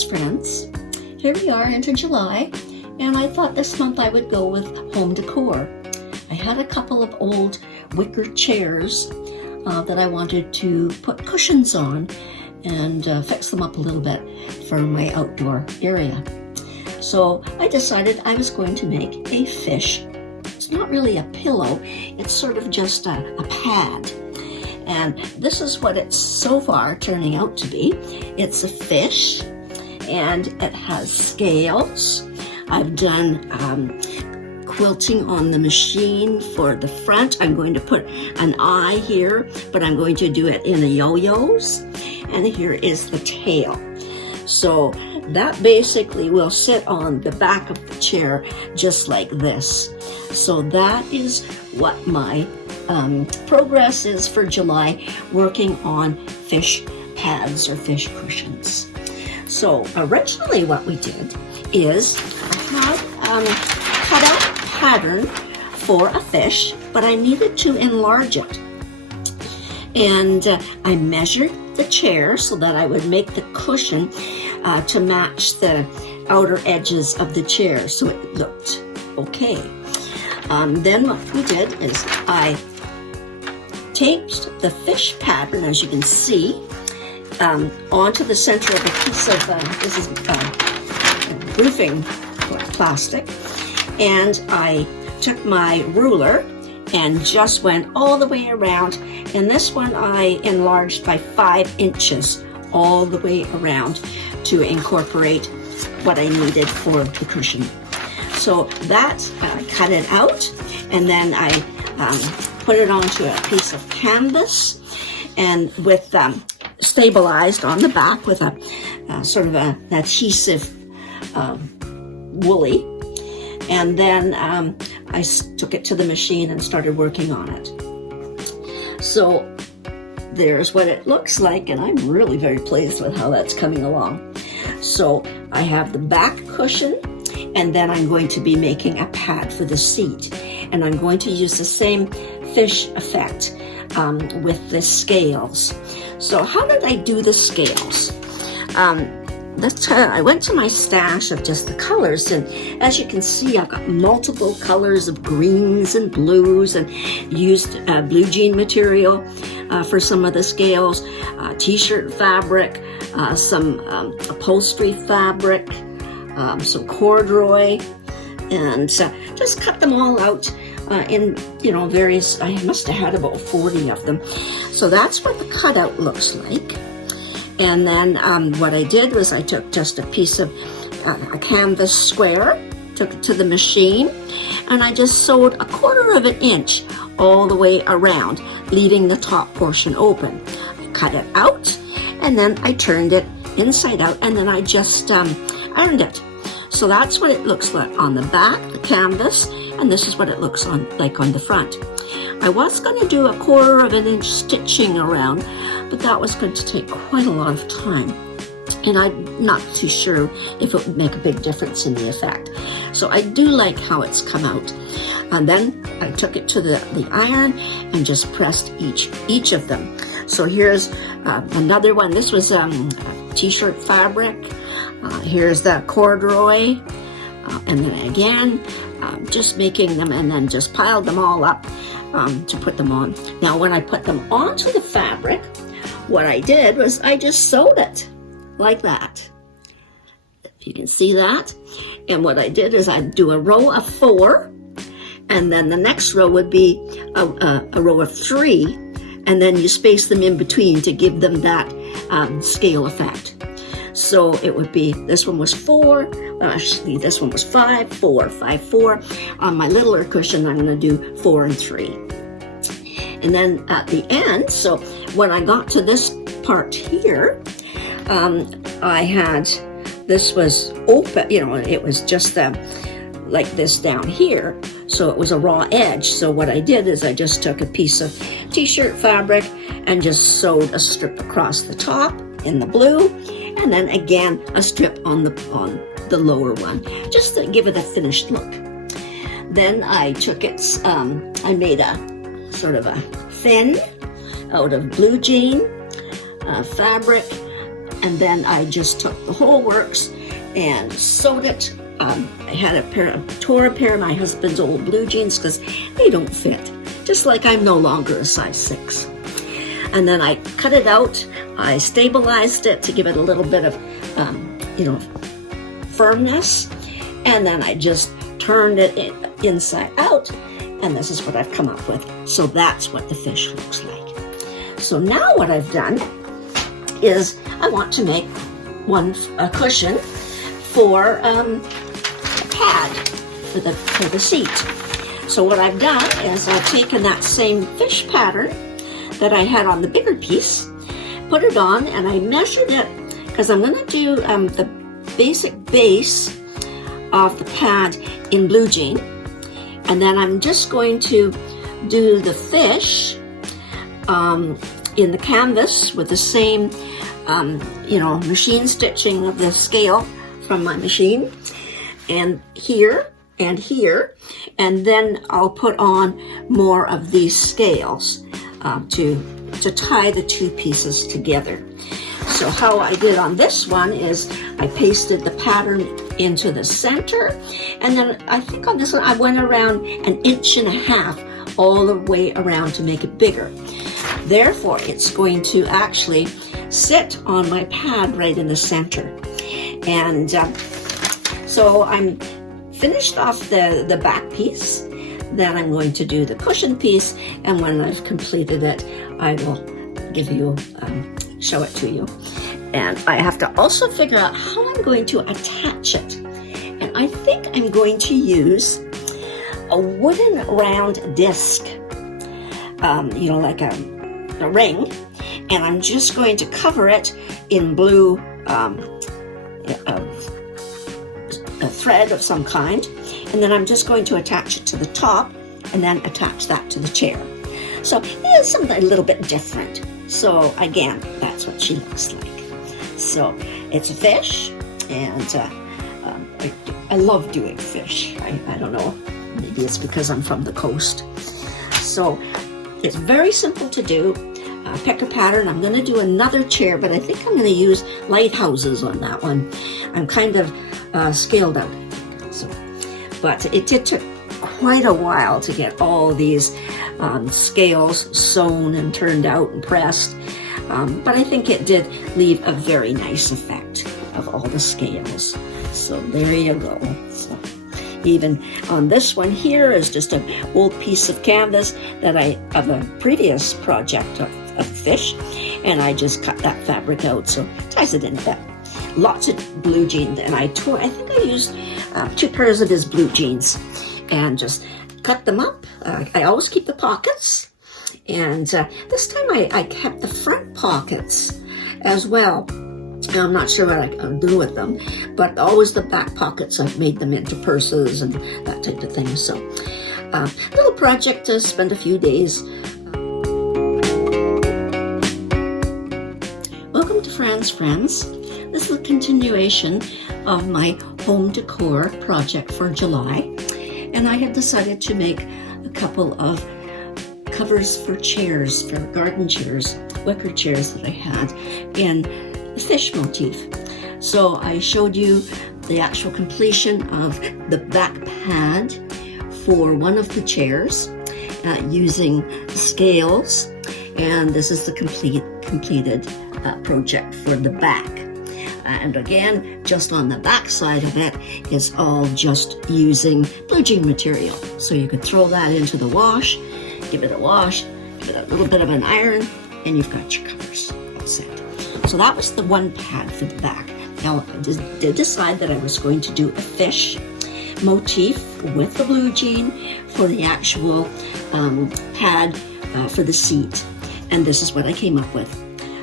Greetings, friends. Here we are into July, and I thought this month I would go with home decor. I had a couple of old wicker chairs that I wanted to put cushions on and fix them up a little bit for my outdoor area. So I decided I was going to make a fish. It's not really a pillow, it's sort of just a pad. And this is what it's so far turning out to be. It's a fish, and it has scales. I've done quilting on the machine for the front. I'm going to put an eye here, but I'm going to do it in the yo-yos. And here is the tail. So that basically will sit on the back of the chair just like this. So that is what my progress is for July, working on fish pads or fish cushions. So originally what we did is I had cut out a pattern for a fish, but I needed to enlarge it. And I measured the chair so that I would make the cushion to match the outer edges of the chair so it looked okay. Then what we did is I taped the fish pattern, as you can see, onto the center of a piece of this is roofing plastic, and I took my ruler and just went all the way around, and this one I enlarged by 5 inches all the way around to incorporate what I needed for the cushion. So that cut it out, and then I put it onto a piece of canvas, and with stabilized on the back with a sort of an adhesive woolly, and then I took it to the machine and started working on it. So there's what it looks like, and I'm really very pleased with how that's coming along. So I have the back cushion, and then I'm going to be making a pad for the seat, and I'm going to use the same fish effect with the scales. So how did I do the scales? I went to my stash of just the colors, and as you can see, I've got multiple colors of greens and blues, and used blue jean material for some of the scales, t-shirt fabric, some upholstery fabric, some corduroy, and just cut them all out in various. I must have had about 40 of them. So that's what the cutout looks like. And then what I did was I took just a piece of a canvas square, took it to the machine, and I just sewed 1/4 of an inch all the way around, leaving the top portion open. I cut it out, and then I turned it inside out, and then I just ironed it. So that's what it looks like on the back, the canvas, and this is what it looks like on the front. I was going to do 1/4 of an inch stitching around, but that was going to take quite a lot of time, and I'm not too sure if it would make a big difference in the effect. So I do like how it's come out. And then I took it to the iron and just pressed each of them. So here's another one. This was t-shirt fabric. Here's the corduroy, and then again, just making them, and then just piled them all up to put them on. Now when I put them onto the fabric, what I did was I just sewed it like that. If you can see that. And what I did is I'd do a row of 4, and then the next row would be a row of 3, and then you space them in between to give them that scale effect. So it would be, this one was 4, actually this one was 5, 4, 5, 4. On my littler cushion, I'm going to do 4 and 3. And then at the end, so when I got to this part here, I had, this was open, it was just like this down here. So it was a raw edge. So what I did is I just took a piece of t-shirt fabric and just sewed a strip across the top in the blue, and then again a strip on the lower one, just to give it a finished look. Then I took it, I made a sort of a fin out of blue jean fabric, and then I just took the whole works and sewed it. I had tore a pair of my husband's old blue jeans because they don't fit, just like I'm no longer a size 6. And then I cut it out, I stabilized it to give it a little bit of, firmness, and then I just turned it inside out, and this is what I've come up with. So that's what the fish looks like. So now what I've done is I want to make a cushion for a pad for the seat. So what I've done is I've taken that same fish pattern that I had on the bigger piece, put it on, and I measured it because I'm going to do the basic base of the pad in blue jean, and then I'm just going to do the fish in the canvas with the same machine stitching of the scale from my machine, and here, and then I'll put on more of these scales to tie the two pieces together. So how I did on this one is I pasted the pattern into the center, and then I think on this one I went around 1.5 inches all the way around to make it bigger. Therefore, it's going to actually sit on my pad right in the center. And so I'm finished off the back piece. Then I'm going to do the cushion piece, and when I've completed it, I will show it to you. And I have to also figure out how I'm going to attach it. And I think I'm going to use a wooden round disc, like a ring, and I'm just going to cover it in blue a thread of some kind, and then I'm just going to attach it to the top and then attach that to the chair. So it's something a little bit different. So again, that's what she looks like. So it's a fish, and I love doing fish. I don't know, maybe it's because I'm from the coast. So it's very simple to do. Pick a pattern. I'm going to do another chair, but I think I'm going to use lighthouses on that one. I'm kind of scaled out. But it took quite a while to get all these scales sewn and turned out and pressed. But I think it did leave a very nice effect of all the scales. So there you go. So even on this one here is just an old piece of canvas that of a previous project of fish, and I just cut that fabric out so it ties it in a bit. Lots of blue jeans, and I think I used 2 pairs of his blue jeans and just cut them up. I always keep the pockets, and this time I kept the front pockets as well. I'm not sure what I'll do with them, but always the back pockets, I've made them into purses and that type of thing. So little project to spend a few days. Welcome to Fran's Friends. This is a continuation of my home decor project for July, and I had decided to make a couple of covers for chairs, for garden chairs, wicker chairs that I had in the fish motif. So I showed you the actual completion of the back pad for one of the chairs using scales, and this is the completed project for the back. And again, just on the back side of it is all just using blue jean material. So you could throw that into the wash, give it a wash, give it a little bit of an iron, and you've got your covers all set. So that was the one pad for the back. Now I did decide that I was going to do a fish motif with the blue jean for the actual pad for the seat. And this is what I came up with.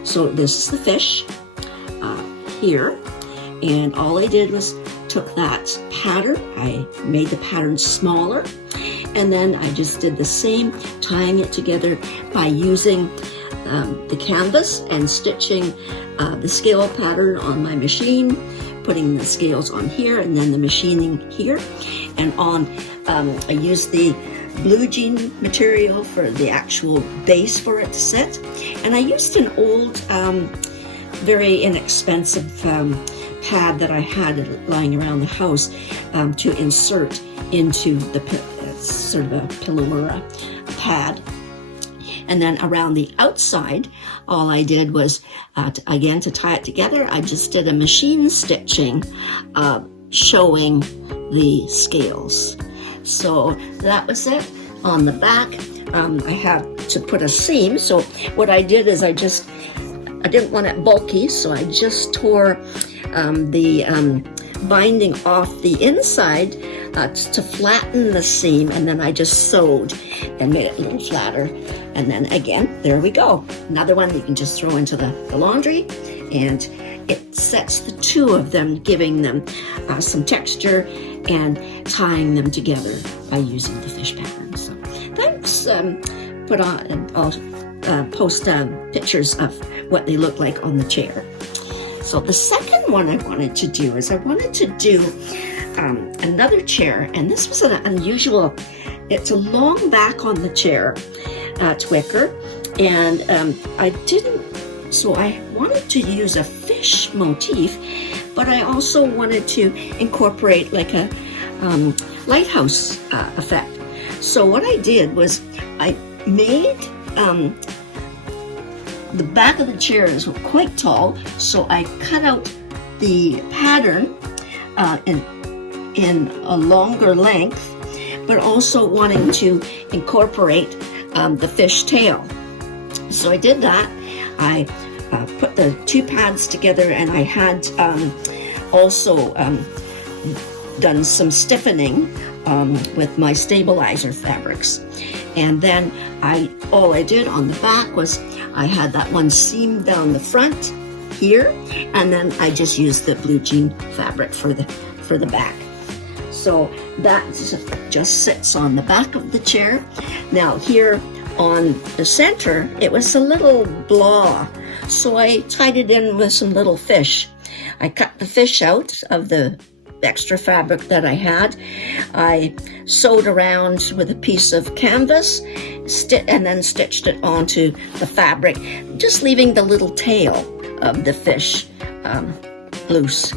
So this is the fish here, and all I did was took that pattern, I made the pattern smaller, and then I just did the same, tying it together by using the canvas and stitching the scale pattern on my machine, putting the scales on here and then the machining here, and on I used the blue jean material for the actual base for it to sit, and I used an old very inexpensive pad that I had lying around the house to insert into the sort of a pillow or a pad. And then around the outside, all I did was, again, to tie it together, I just did a machine stitching showing the scales. So that was it. On the back, I had to put a seam. So what I did is I didn't want it bulky, so I just tore the binding off the inside to flatten the seam, and then I just sewed and made it a little flatter. And then again, there we go. Another one you can just throw into the laundry, and it sets the two of them, giving them some texture and tying them together by using the fish pattern. So thanks. I'll post pictures of what they look like on the chair. So the second one I wanted to do is I wanted to do another chair, and this was an unusual. It's a long back on the chair. It's wicker, and I wanted to use a fish motif, but I also wanted to incorporate like a lighthouse effect. So what I did was I made the back of the chair is quite tall, so I cut out the pattern in a longer length, but also wanting to incorporate the fish tail. So I did that. I put the two pads together, and I had also done some stiffening with my stabilizer fabrics. And then all I did on the back was I had that one seam down the front here, and then I just used the blue jean fabric for the back. So that just sits on the back of the chair. Now here on the center, it was a little blah, so I tied it in with some little fish. I cut the fish out of the extra fabric that I had. I sewed around with a piece of canvas, and then stitched it onto the fabric, just leaving the little tail of the fish loose.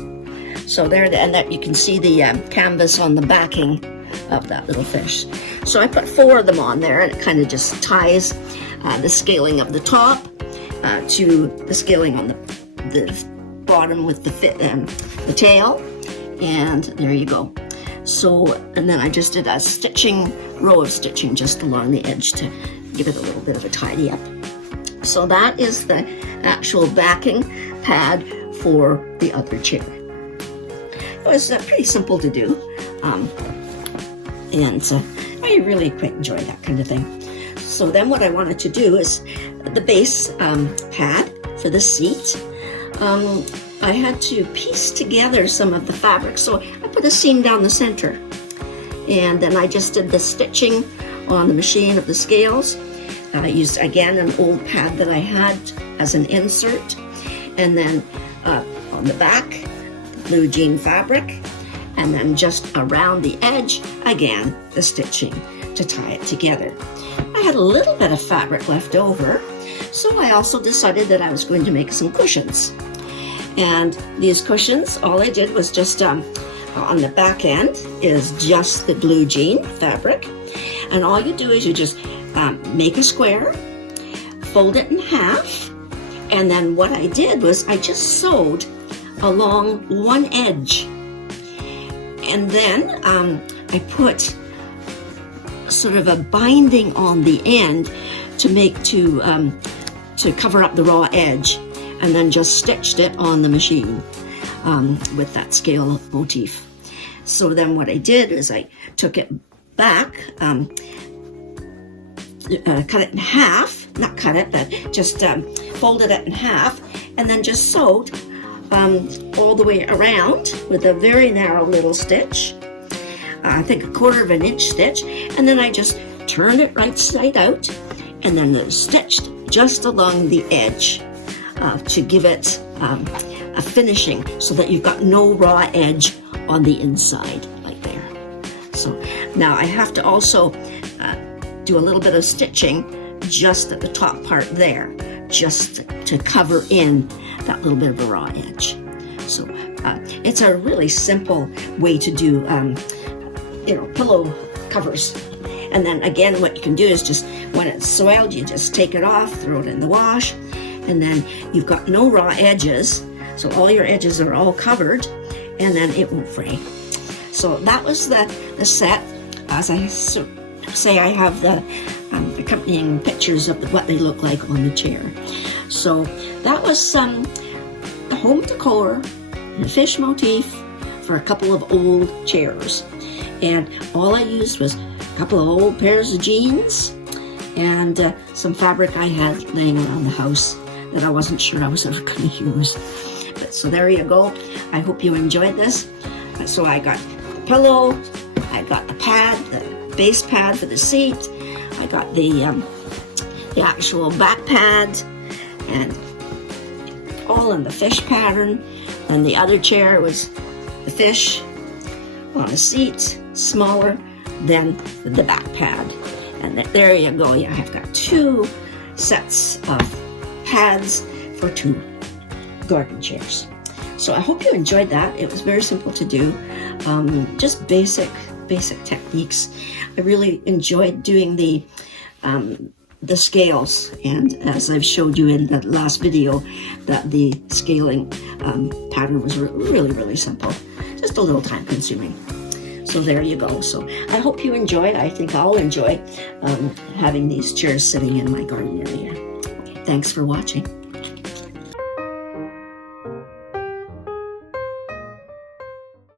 So there, and that you can see the canvas on the backing of that little fish. So I put 4 of them on there, and it kind of just ties the scaling of the top to the scaling on the bottom with the tail, and there you go. So, and then I just did a row of stitching just along the edge to give it a little bit of a tidy up. So that is the actual backing pad for the other chair. It was pretty simple to do, and I really quite enjoy that kind of thing. So then what I wanted to do is the base pad for the seat. I had to piece together some of the fabric, so I put a seam down the center, and then I just did the stitching on the machine of the scales. I used again an old pad that I had as an insert, and then on the back, blue jean fabric, and then just around the edge, again, the stitching to tie it together. I had a little bit of fabric left over, so I also decided that I was going to make some cushions. And these cushions, all I did was just on the back end is just the blue jean fabric, and all you do is you just make a square, fold it in half, and then what I did was I just sewed along one edge, and then I put sort of a binding on the end to cover up the raw edge, and then just stitched it on the machine with that scale motif. So then what I did is I took it back, cut it in half, not cut it, but just folded it in half, and then just sewed all the way around with a very narrow little stitch, I think 1/4 of an inch stitch, and then I just turned it right side out, and then stitched just along the edge to give it a finishing so that you've got no raw edge on the inside, like there. So now I have to also do a little bit of stitching just at the top part there, just to cover in that little bit of a raw edge. So it's a really simple way to do, pillow covers. And then again, what you can do is just, when it's soiled, you just take it off, throw it in the wash, and then you've got no raw edges. So all your edges are all covered, and then it won't fray. So that was the set. As I say, I have the accompanying pictures of what they look like on the chair. So that was some home decor and a fish motif for a couple of old chairs. And all I used was a couple of old pairs of jeans and some fabric I had laying around the house that I wasn't sure I was ever going to use. But so there you go. I hope you enjoyed this. So I got a pillow, I got the pad, the base pad for the seat, I got the actual back pad, and all in the fish pattern. And the other chair was the fish on a seat, smaller than the back pad. And there you go. Yeah, I've got 2 sets of pads for 2 garden chairs. So I hope you enjoyed that. It was very simple to do. Just basic techniques. I really enjoyed doing the scales, and as I've showed you in the last video, that the scaling pattern was really simple, just a little time consuming. So there you go. So I hope you enjoyed. I think I'll enjoy having these chairs sitting in my garden area. Okay, thanks for watching.